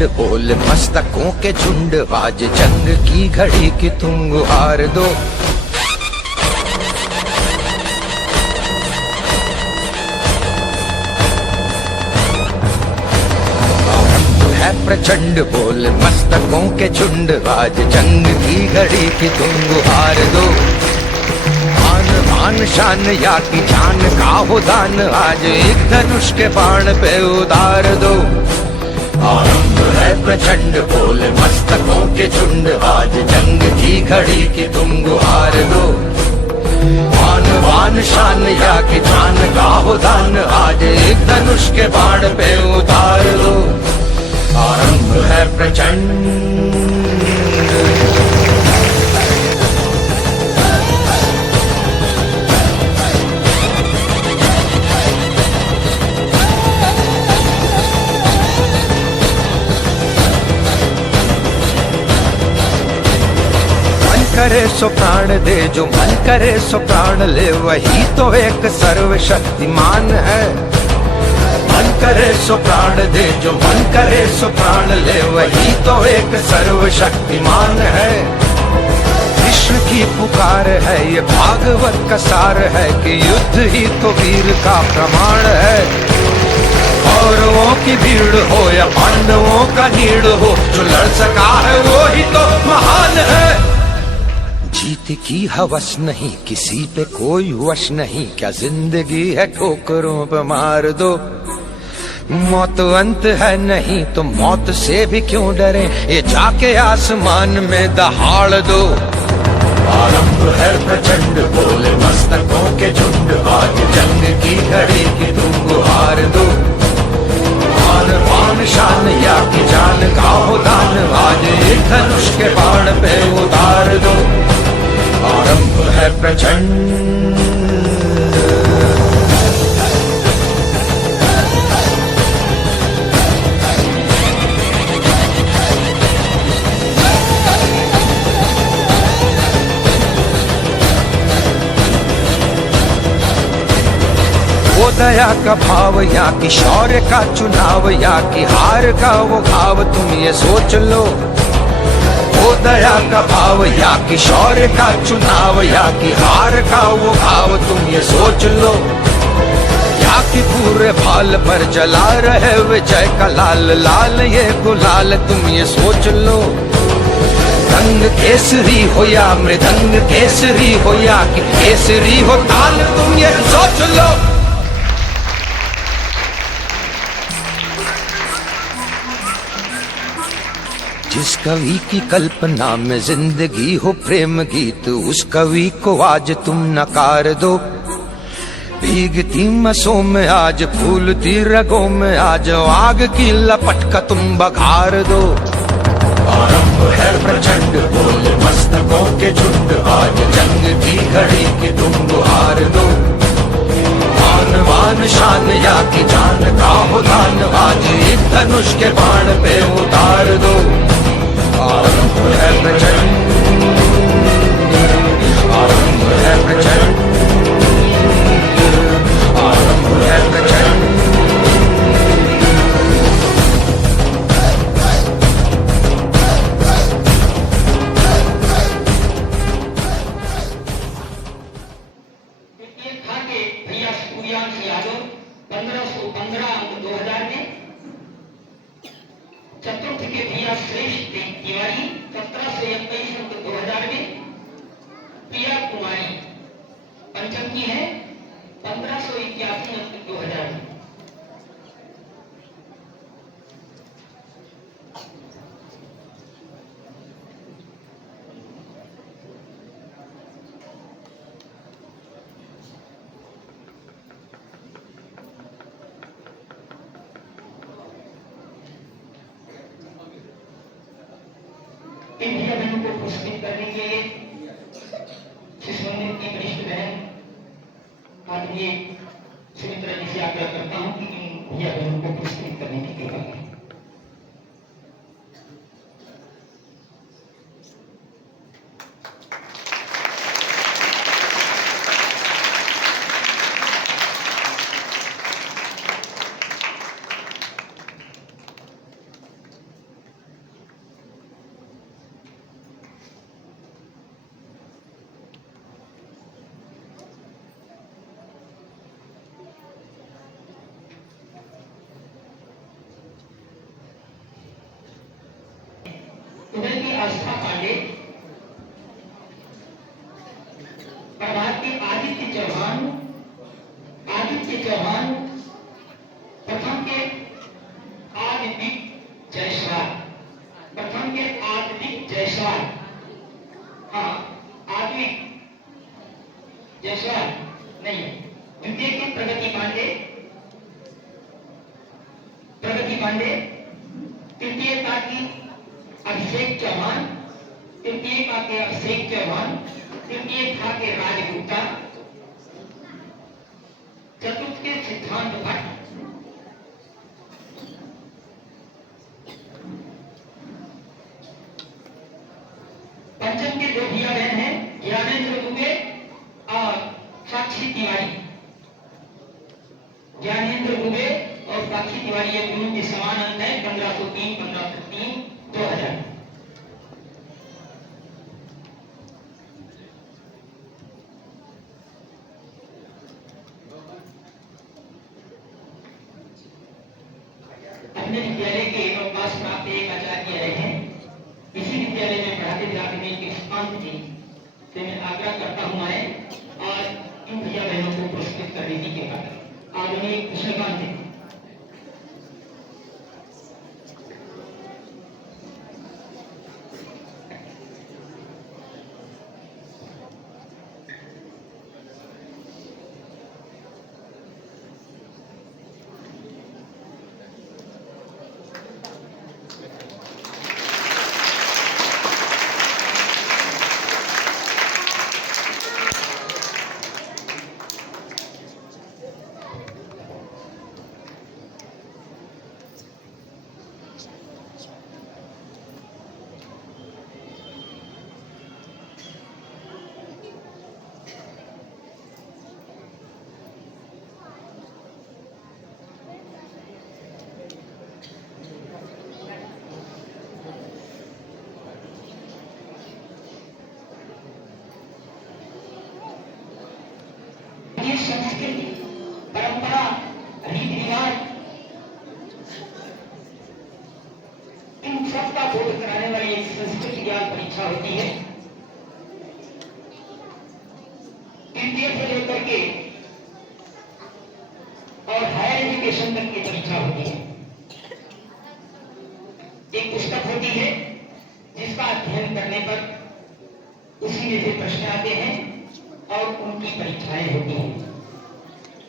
प्रचंड बोल मस्तकों के झुंड, आज जंग की घड़ी की तुम गुहार दो। है प्रचंड बोल मस्तकों के झुंड, आज जंग की घड़ी की तुम गुहार दो। मान मान शान या की जान का हो दान, आज एक धनुष के बाण पे उतार दो। आरंभ है प्रचंड बोल मस्तकों के झुंड, आज जंग की घड़ी की तुम गुहार दो। मान मान शान या की जान का हो दान, आज एक धनुष के बाण पे उतार दो। आरंभ है प्रचंड। मन करे सो प्राण दे, जो मन करे सो प्राण ले, वही तो एक सर्वशक्तिमान है। मन करे सो प्राण दे, जो मन करे सो प्राण ले, वही तो एक सर्वशक्तिमान है। कृष्ण की पुकार है, ये भागवत का सार है, कि युद्ध ही तो वीर का प्रमाण है। कौरवों की भीड़ हो या पांडवों का नीड़ हो, जो लड़ सका है वो ही तो महान है। जीत की हवस नहीं, किसी पे कोई वश नहीं, क्या जिंदगी है ठोकरों पे मार दो। मौत अंत है नहीं तो मौत से भी क्यों डरे, ये जाके आसमान में दहाड़ दो। आरंभ है प्रचंड बोल मस्तकों के झुंड, आज जंग की घड़ी की तुम गुहार दो। मान मान शान या की जान का हो दान, आज एक धनुष के बाण पे उतार दो। आरंभ है प्रचंड। वो दया का भाव या कि शौर्य का चुनाव, या कि हार का वो भाव तुम ये सोच लो। वो दया का भाव या कि शौर्य का चुनाव, या कि हार का वो भाव तुम ये सोच लो। या कि पूरे भाल पर जला रहे विजय का लाल लाल ये गुलाल, तुम ये सोच लो। रंग केसरी हो या मृदंग केसरी हो, या कि केसरी हो ताल, तुम ये सोच लो। जिस कवि की कल्पना में जिंदगी हो प्रेम गीत, उस कवि को आज तुम नकार दो। भीगती मसों में आज फूलती रगों में आज, आग की लपट का तुम बघार दो। आरंभ है प्रचंड बोल मस्तकों के झुंड, आज जंग की घड़ी की तुम गुहार दो। मान मान शान या की जान का हो दान, आज एक धनुष के बाण पे उतार दो। आरंभ है प्रचंड, आरंभ है प्रचंड, आरंभ है प्रचंड। भैया सूर्यांश यादव 1515 अंक 2000 में। चतुर्थ के भैया श्रेष्ठ तिवारी 1721 अंक 2000 में। प्रिया कुमारी पंचम की है 1581 अंक 2000 में। इन भैया बहनों को पुरस्कृत करने के लिए शिशु मंदिर की वरिष्ठ बहन माननीय सुमित्रा जी से आग्रह करता हूं कि इन भैया बहनों को पुरस्कृत करने की कृपा करें। आस्था पांडे, प्रभात के आदित्य चौहान, प्रथम के आदित्य जायसवाल, हाँ आदित्य जायसवाल नहीं है। द्वितीय के प्रगति पांडे, तृतीय का की अभिषेक चौहान, तृतीय था के राजगुप्ता, चतुर्थ के सिद्धांत भट्ट, पंचम के दो भैया बहन हैं, ज्ञानेंद्र दुबे और साक्षी तिवारी। ज्ञानेंद्र दुबे और साक्षी तिवारी ये दोनों के समान अंक है, 1503, 1503, 2000। अपने विद्यालय के अवकाश प्राप्त एक आचार्य रहे हैं। इसी विद्यालय में पढ़ाते थे आदरणीय कृष्णांत जी से मैं आग्रह करता हूँ आए और इन भैया बहनों को पुरस्कृत करने की बात। आदरणीय कृष्णकांत जी, ये संस्कृति, परंपरा, रीति रिवाज, इन सब का बोध कराने वाली एक संस्कृत ज्ञान परीक्षा होती है। तृतीय से लेकर के और हायर एजुकेशन तक की परीक्षा होती है। एक पुस्तक होती है जिसका अध्ययन करने पर उसी में से प्रश्न आते हैं और उनकी परीक्षाएं होती हैं।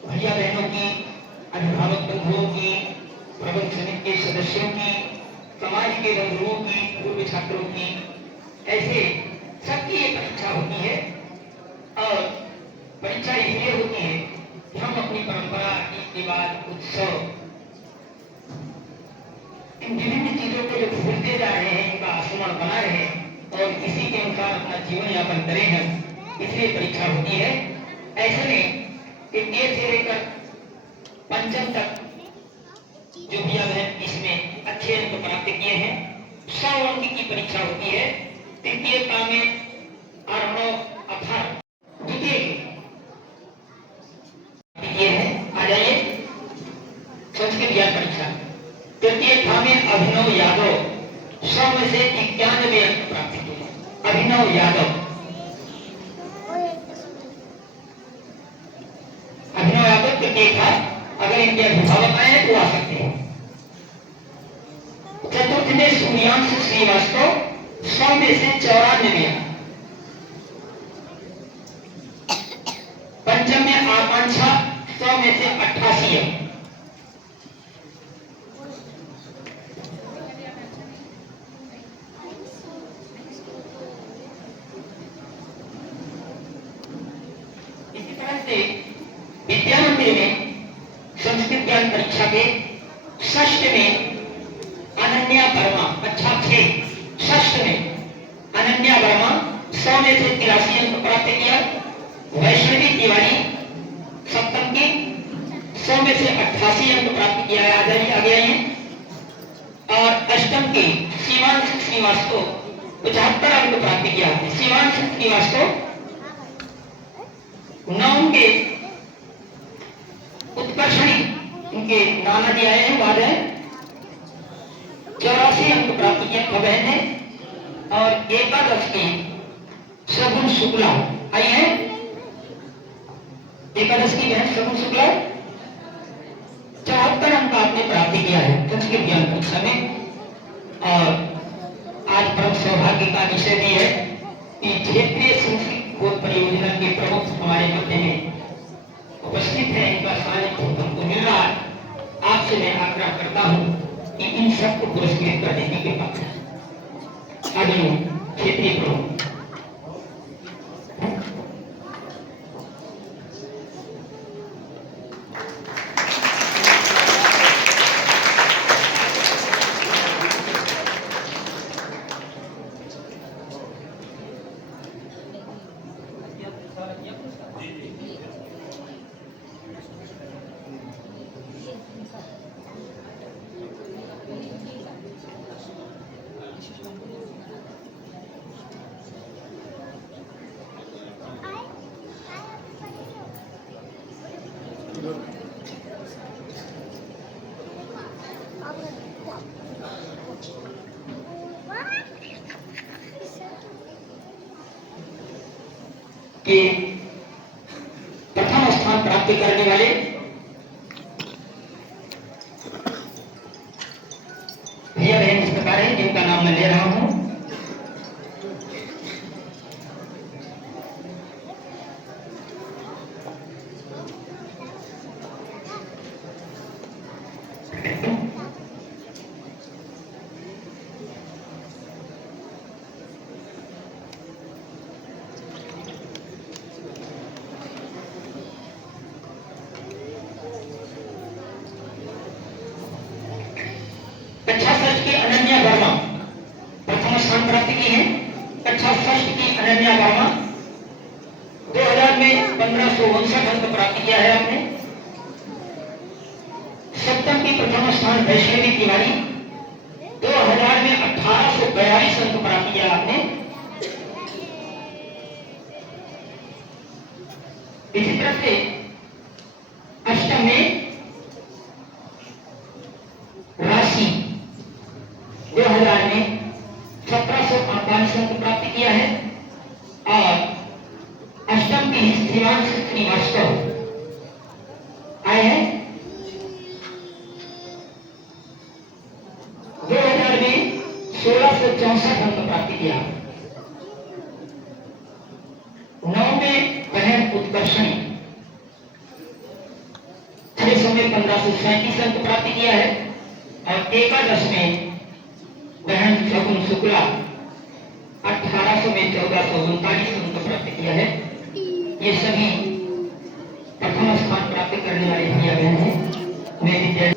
भैया बहनों की, अभिभावक बंधुओं की, प्रबंध समिति के सदस्यों की, समाज के बंधुओं की, पूर्व छात्रों की, ऐसे सबकी ये परीक्षा होती है। और परीक्षा इसलिए होती है कि हम अपनी परंपरा, रीति रिवाज, उत्सव, इन विभिन्न चीजों को जो भूलते जा रहे हैं, इनका आसमान बना रहे और इसी के अनुसार अपना जीवन यापन करें हैं, इसलिए परीक्षा होती है। ऐसे में तृतीय से लेकर पंचम तक जो भैया बहन इसमें अच्छे अंक प्राप्त किए हैं, 100 अंक की परीक्षा होती है। तृतीय का में आरोह अथर्व, द्वितीय ये है, आ जाइए संस्कृत ज्ञान परीक्षा। तृतीय था में अभिनव यादव, 100 में से 91 अंक प्राप्त किए। अभिनव यादव तृतीय था। अगर इनके अभिभावक आए तो आ सकते हैं। चतुर्थ में सूर्यांश श्रीवास्तव, 100 में से 94। पंचम में आकांक्षा, 100 में से 88। इसी तरह से विद्या मंदिर में संस्कृत ज्ञान परीक्षा के षष्ठ में अनन्या वर्मा, अच्छा 6, षष्ठ में अनन्या वर्मा 100 में से 83 अंक प्राप्त किया। वैष्णवी तिवारी सप्तम के 100 में से 88 अंक प्राप्त किया है। आगे आइए। और अष्टम के शिवांश श्रीवास्तव 75 अंक प्राप्त किया है। शिवांश श्रीवास्तव। नवम के उत्कर्षणी, इनके नाना जी आए हैं, बाद है 84 अंक प्राप्त किया बहन ने। और एकादश की सगुन शुक्ला आई है। एकादश की बहन सगुन शुक्ला 74 अंक आपने प्राप्त किया है संस्कृत ज्ञान परीक्षा में। और आज परम सौभाग्य का विषय भी है कि क्षेत्रीय संस्कृत बोध परियोजना के प्रमुख हमारे मध्य में उपस्थित है, इनका सानिध्य हमको मिल रहा है। आपसे मैं आग्रह करता हूं कि इन सबको पुरस्कृत करने की कृपा करें। आदरणीय क्षेत्रीय प्रमुख के प्रथम स्थान प्राप्त करने वाले भैया बहन इस प्रकार है, जिनका नाम मैं ले रहा हूं। कक्षा षष्ठ की अनन्या वर्मा प्रथम स्थान प्राप्त की है। कक्षा षष्ठ की अनन्या वर्मा 2000 में 1559 अंक प्राप्त किया है आपने। सप्तम की प्रथम स्थान वैष्णवी तिवारी 2000 में 1842 अंक प्राप्त किया आपने। इसी तरह से अष्टम में राशि 2000 में 1748 अंक प्राप्त किया है। और अष्टम की शिवांश श्रीवास्तव आए हैं 2000 में 1664 अंक प्राप्त किया। 9 में बहन उत्कर्षणी 600 में 1537 अंक प्राप्त किया है। और एकादश में बहन शकुन शुक्ला 1800 में 1439 अंक प्राप्त किया है। ये सभी प्रथम स्थान प्राप्त करने वाले भैया बहन हैं। मैं विद्यार्थी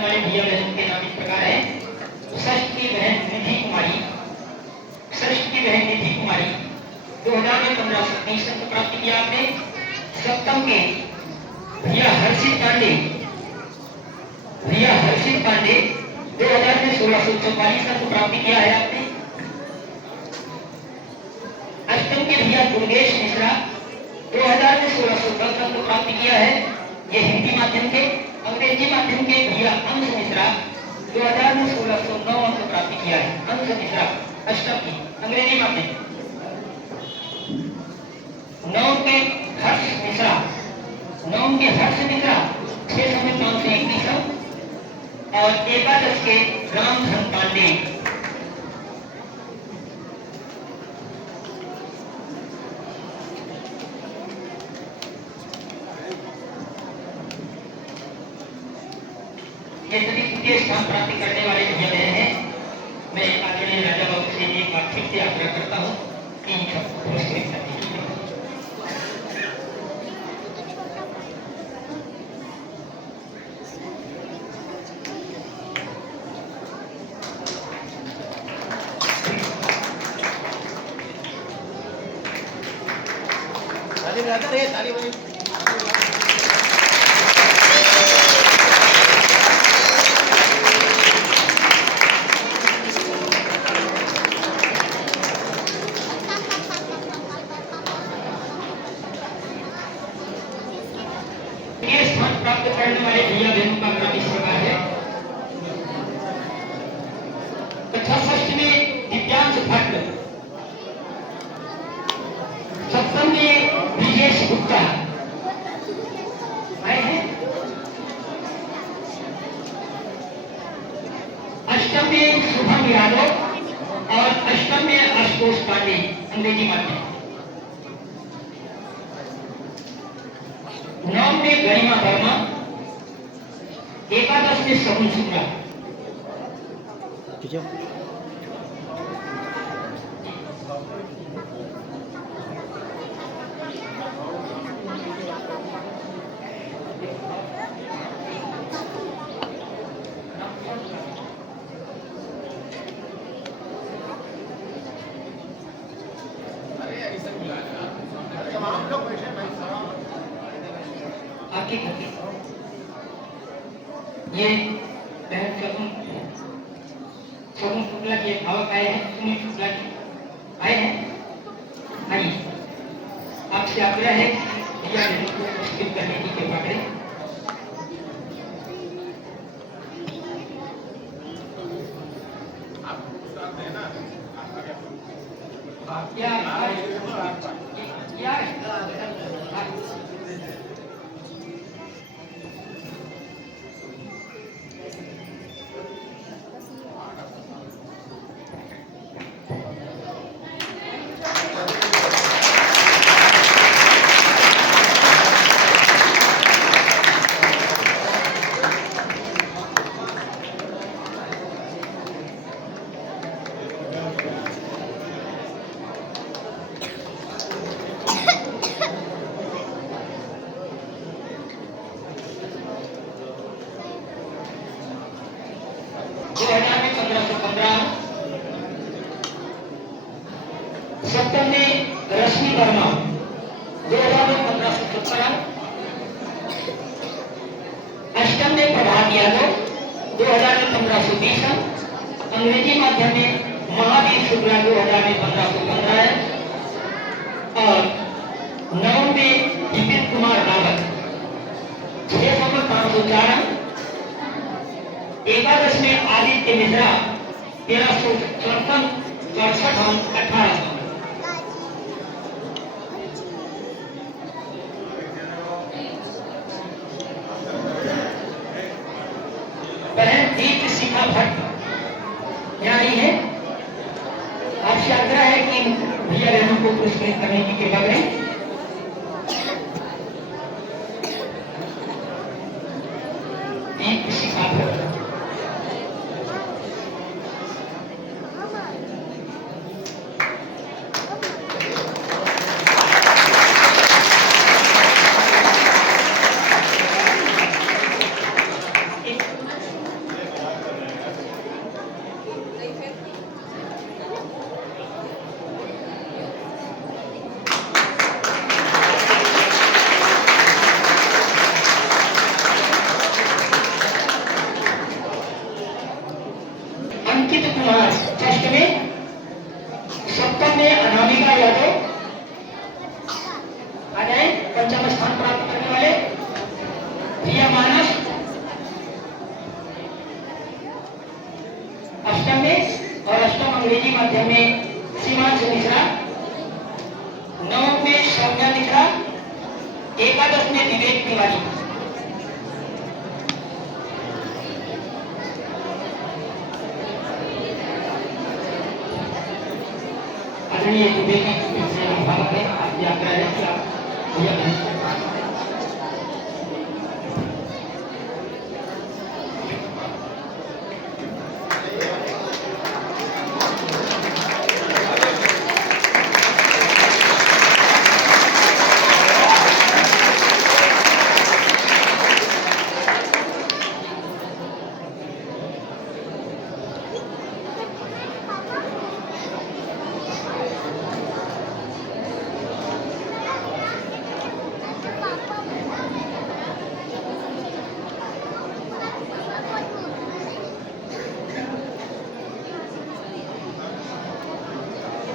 वाले भैया बहन के नाम इस प्रकार है। षष्ठ की बहन निधि कुमारी 2000 में 1530 अंक प्राप्त किया आपने। सप्तम के भैया हर्षित पांडे 2000 में 1644 अंक प्राप्त किया है आपने। अष्टम के भैया दुर्गेश मिश्रा 2000 में 1610 अंक प्राप्त किया है। ये हिंदी माध्यम के। अंग्रेजी माध्यम के भैया अंश मिश्रा 2000 में 1609 अंक प्राप्त किया है। अंश मिश्रा अष्टम की अंग्रेजी माध्यम। 9 के हर्ष मिश्रा 6,531 और एकादश के रामधन पांडे। ये सभी तृतीय स्थान प्राप्त करने वाले भैया बहन हैं। मैं आदरणीय राजा बाबू से एक बार फिर से आग्रह करता हूँ कि इन सबको पुरस्कृत करने के लिए। ताली बजाइए। ये स्थान प्राप्त करने वाले भैया बहनों का क्रम इस प्रकार है। कक्षा षष्ठ में दिव्यांश भट्ट, सप्तम में ब्रिजेश गुप्ता आए हैं, अष्टम में शुभम यादव और अष्टम में आशुतोष पांडे अंग्रेजी माध्यम, नौ में गरिमा वर्मा, एकादश में शगुन शुक्ला। ठीक है। आपके घर के ये बहन शगुन शुक्ला के भावक आए हैं, सुनील शुक्ला जी आए हैं। आइए, आपसे आग्रह है कि भैया बहनों को पुरस्कृत करने की कृपा करें। क्या सप्तम में रश्मि वर्मा 2015-17, अष्टम में प्रभात यादव 2015-20, अंग्रेजी माध्यम में महावीर शुक्ला 2015-15 है और नौ में विपिन कुमार रावत 6,504, एकादश में आदित्य मिश्रा 1367 अंक 18। बहन दीप शिखा भट्ट यहाँ आई है। आपसे आग्रह है कि भैया बहनों को पुरस्कृत करने की कृपा करें। दीप शिखा भट्ट अंकित कुमार षष्ठ में, सप्तम में अनामिका यादव आ जाए, पंचम स्थान प्राप्त करने वाले प्रिया मानस अष्टम में और अष्टम अंग्रेजी माध्यम में सीमांश मिश्रा, नौ में सौम्या मिश्रा, एकादश में विवेक तिवारी। आदरणीय दुबे की से अभिभावक है, आपकी आग्रह है कि आप भैया बहन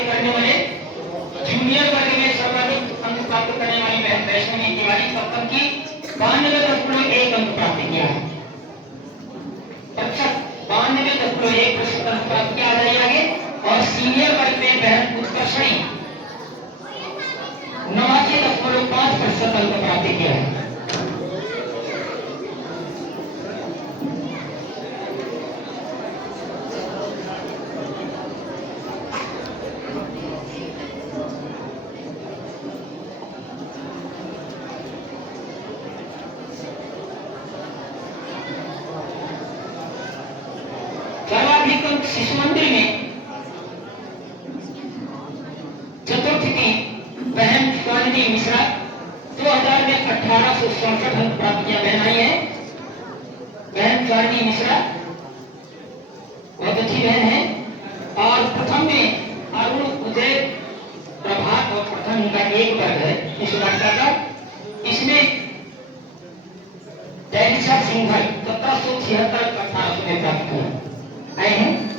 करने वाले जूनियर वर्ग में सर्वाधिक अंक प्राप्त करने वाली बहन वैष्णवी तिवारी सप्तम की 92.1 अंक प्राप्त किया है। प्रतिशत 92.1% अंक प्राप्त किया है आगे। और सीनियर वर्ग में बहन उत्कर्षणी 89.5% अंक प्राप्त किया है। सर्वाधिक अंक शिशु मंदिर में चतुर्थ की बहन स्वालिनी मिश्रा 2000 में 1867 अंक प्राप्त किया बहन आई है। बहन स्वालिनी मिश्रा बहुत अच्छी बहन है। और प्रथम में अरुण उदय प्रभात और प्रथम इनका एक वर्ग है इस नाटक का। इसमें दैनिशा सिंघल 1776 1800 में प्राप्त किया आए हैं।